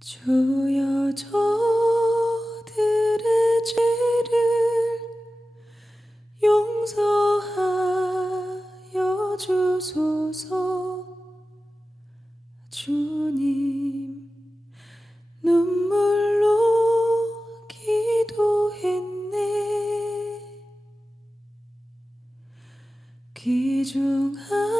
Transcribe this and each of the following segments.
주여 저들의 죄를 용서하여 주소서. 주님 눈물로 기도했네. 귀중한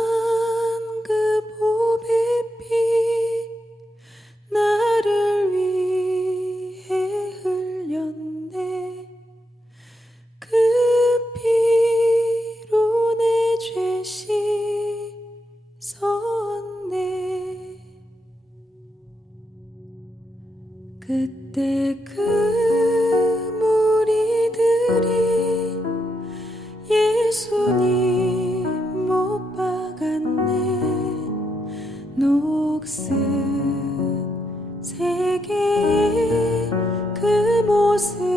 녹슨 세계의 그 못으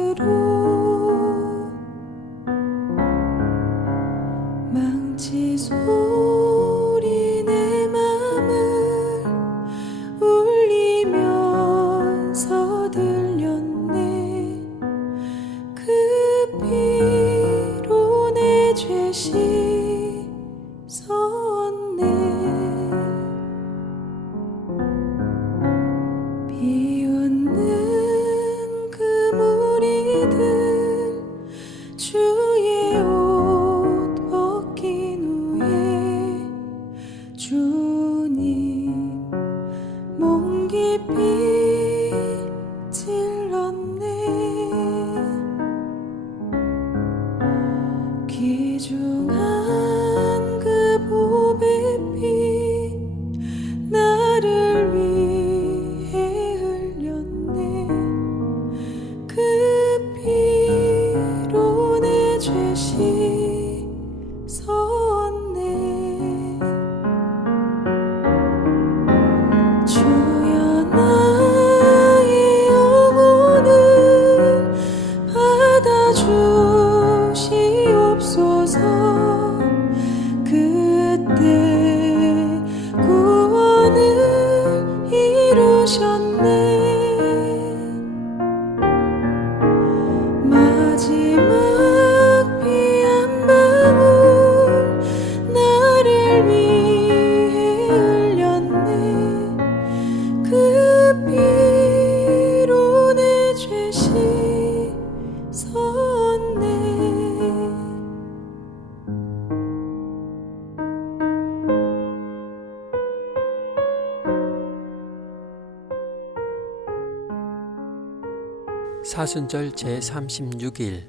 사순절 제36일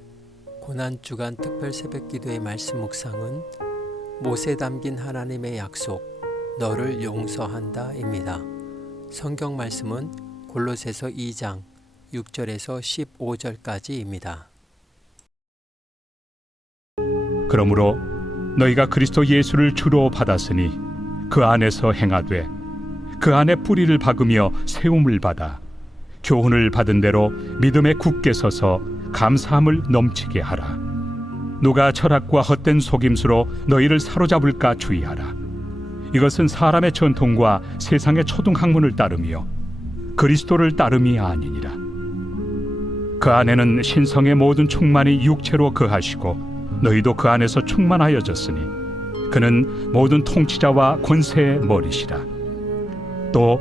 고난주간 특별 새벽기도의 말씀 묵상은 못에 담긴 하나님의 약속 너를 용서한다입니다. 성경 말씀은 골로새서 2장 6절에서 15절까지입니다. 그러므로 너희가 그리스도 예수를 주로 받았으니 그 안에서 행하되 그 안에 뿌리를 박으며 세움을 받아 교훈을 받은 대로 믿음에 굳게 서서 감사함을 넘치게 하라. 누가 철학과 헛된 속임수로 너희를 사로잡을까 주의하라. 이것은 사람의 전통과 세상의 초등학문을 따르며 그리스도를 따름이 아니니라. 그 안에는 신성의 모든 충만이 육체로 거하시고 너희도 그 안에서 충만하여졌으니 그는 모든 통치자와 권세의 머리시라. 또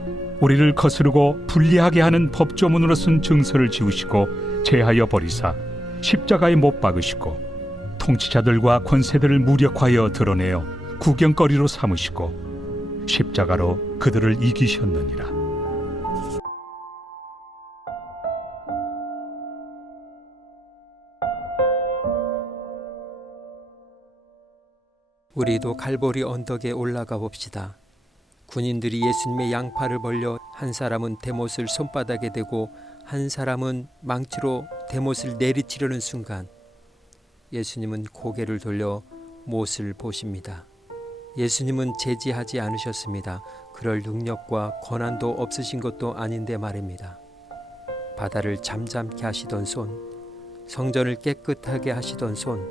우리를 거스르고 불리하게 하는 법조문으로 쓴 증서를 지우시고 제하여 버리사 십자가에 못 박으시고 통치자들과 권세들을 무력하여 드러내어 구경거리로 삼으시고 십자가로 그들을 이기셨느니라. 우리도 갈보리 언덕에 올라가 봅시다. 군인들이 예수님의 양팔을 벌려 한 사람은 대못을 손바닥에 대고 한 사람은 망치로 대못을 내리치려는 순간 예수님은 고개를 돌려 못을 보십니다. 예수님은 제지하지 않으셨습니다. 그럴 능력과 권한도 없으신 것도 아닌데 말입니다. 바다를 잠잠케 하시던 손, 성전을 깨끗하게 하시던 손,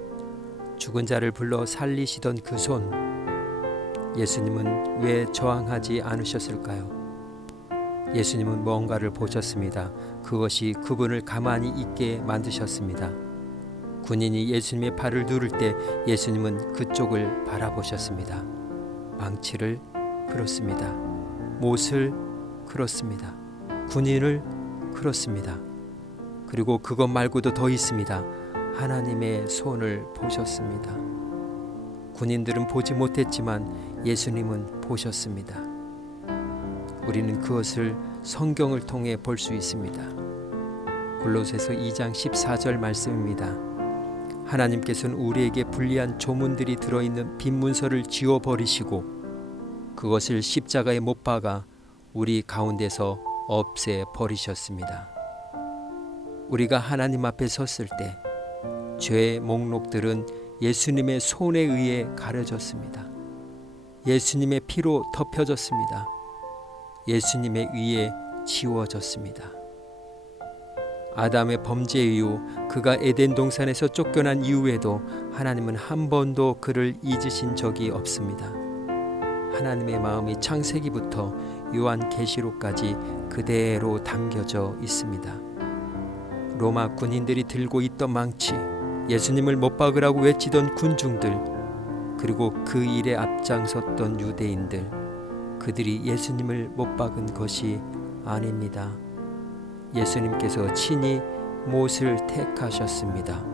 죽은 자를 불러 살리시던 그 손, 예수님은 왜 저항하지 않으셨을까요? 예수님은 뭔가를 보셨습니다. 그것이 그분을 가만히 있게 만드셨습니다. 군인이 예수님의 팔을 누를 때 예수님은 그쪽을 바라보셨습니다. 망치를 그렇습니다. 못을 그렇습니다. 군인을 그렇습니다. 그리고 그것 말고도 더 있습니다. 하나님의 손을 보셨습니다. 군인들은 보지 못했지만 예수님은 보셨습니다. 우리는 그것을 성경을 통해 볼 수 있습니다. 골로새서 2장 14절 말씀입니다. 하나님께서는 우리에게 불리한 조문들이 들어있는 빈 문서를 지워 버리시고 그것을 십자가에 못 박아 우리 가운데서 없애 버리셨습니다. 우리가 하나님 앞에 섰을 때 죄의 목록들은 예수님의 손에 의해 가려졌습니다. 예수님의 피로 덮여졌습니다. 예수님의 위에 지워졌습니다. 아담의 범죄 이후 그가 에덴 동산에서 쫓겨난 이후에도 하나님은 한 번도 그를 잊으신 적이 없습니다. 하나님의 마음이 창세기부터 요한 계시록까지 그대로 담겨져 있습니다. 로마 군인들이 들고 있던 망치, 예수님을 못 박으라고 외치던 군중들, 그리고 그 일에 앞장섰던 유대인들, 그들이 예수님을 못 박은 것이 아닙니다. 예수님께서 친히 못을 택하셨습니다.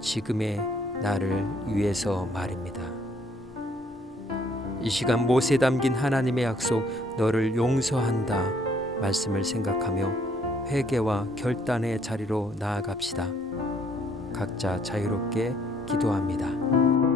지금의 나를 위해서 말입니다. 이 시간 못에 담긴 하나님의 약속 너를 용서한다 말씀을 생각하며 회개와 결단의 자리로 나아갑시다. 각자 자유롭게 기도합니다.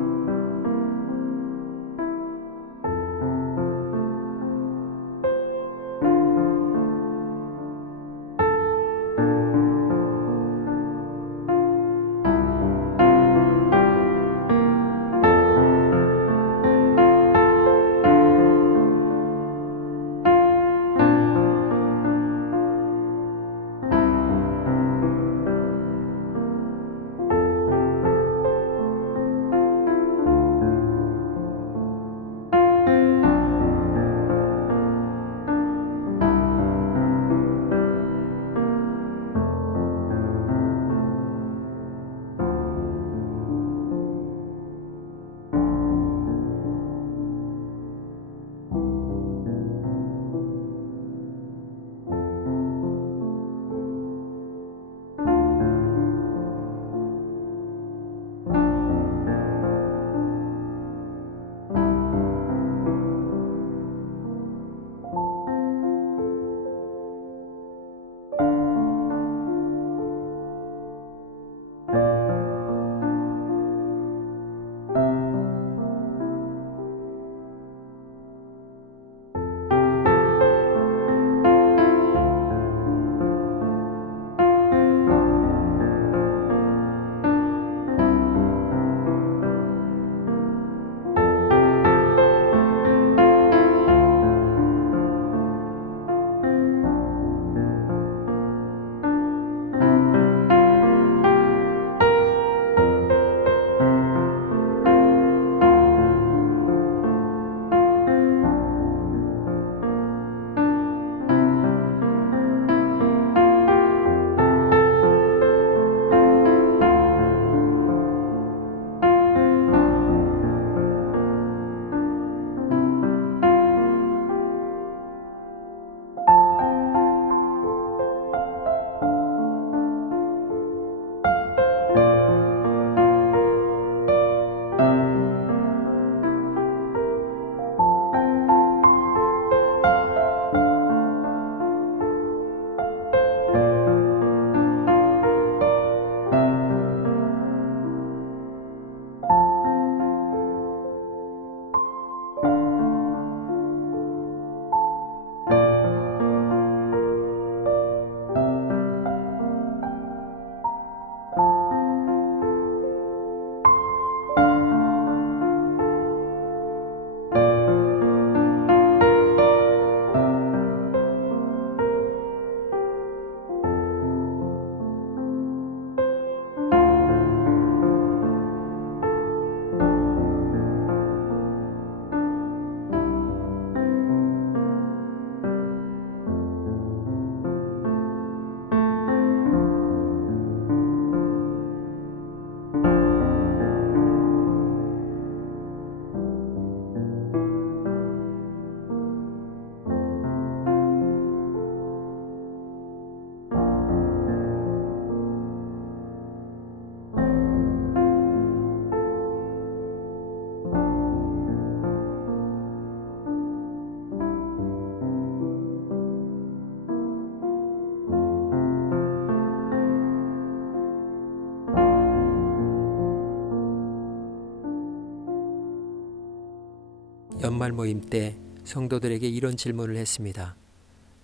연말 모임 때 성도들에게 이런 질문을 했습니다.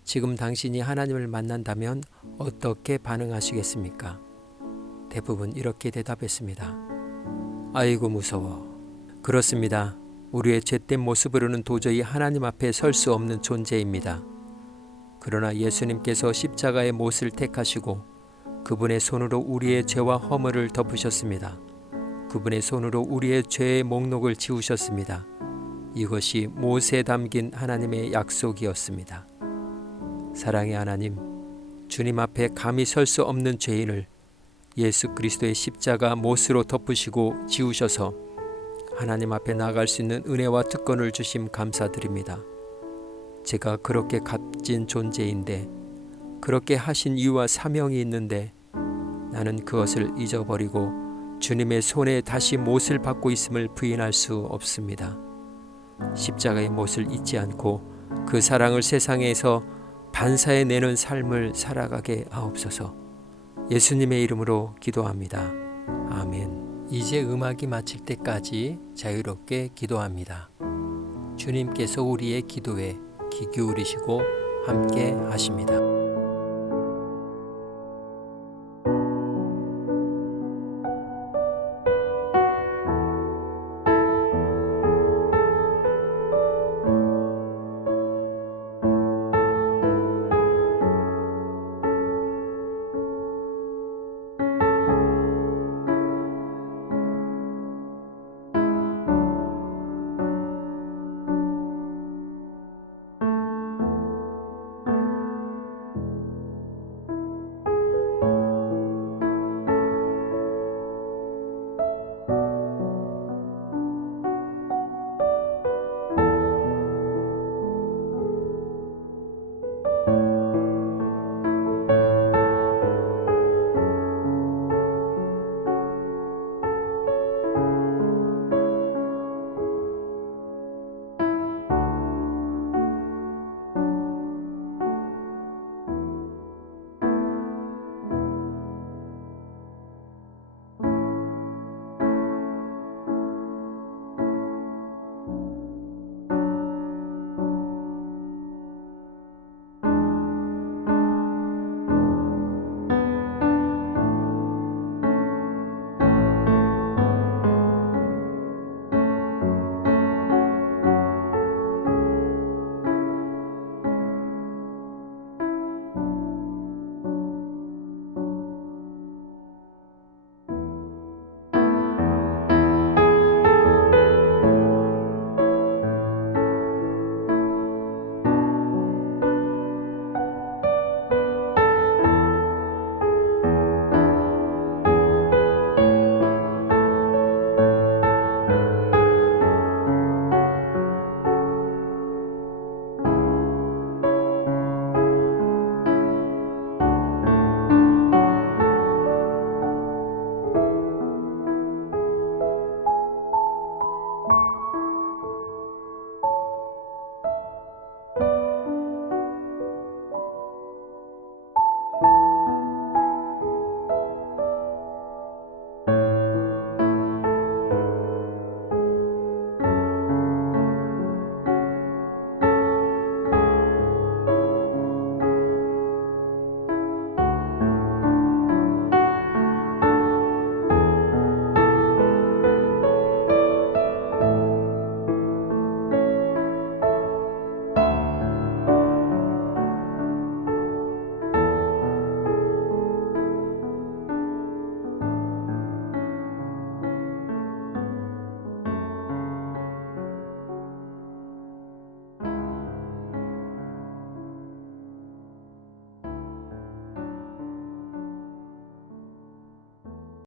지금 당신이 하나님을 만난다면 어떻게 반응하시겠습니까? 대부분 이렇게 대답했습니다. 아이고 무서워. 그렇습니다. 우리의 죄된 모습으로는 도저히 하나님 앞에 설 수 없는 존재입니다. 그러나 예수님께서 십자가의 못을 택하시고 그분의 손으로 우리의 죄와 허물을 덮으셨습니다. 그분의 손으로 우리의 죄의 목록을 지우셨습니다. 이것이 못에 담긴 하나님의 약속이었습니다. 사랑의 하나님, 주님 앞에 감히 설 수 없는 죄인을 예수 그리스도의 십자가 못으로 덮으시고 지우셔서 하나님 앞에 나갈 수 있는 은혜와 특권을 주심 감사드립니다. 제가 그렇게 값진 존재인데 그렇게 하신 이유와 사명이 있는데 나는 그것을 잊어버리고 주님의 손에 다시 못을 받고 있음을 부인할 수 없습니다. 십자가의 못을 잊지 않고 그 사랑을 세상에서 반사해 내는 삶을 살아가게 하옵소서. 예수님의 이름으로 기도합니다. 아멘. 이제 음악이 마칠 때까지 자유롭게 기도합니다. 주님께서 우리의 기도에 귀 기울이시고 함께 하십니다.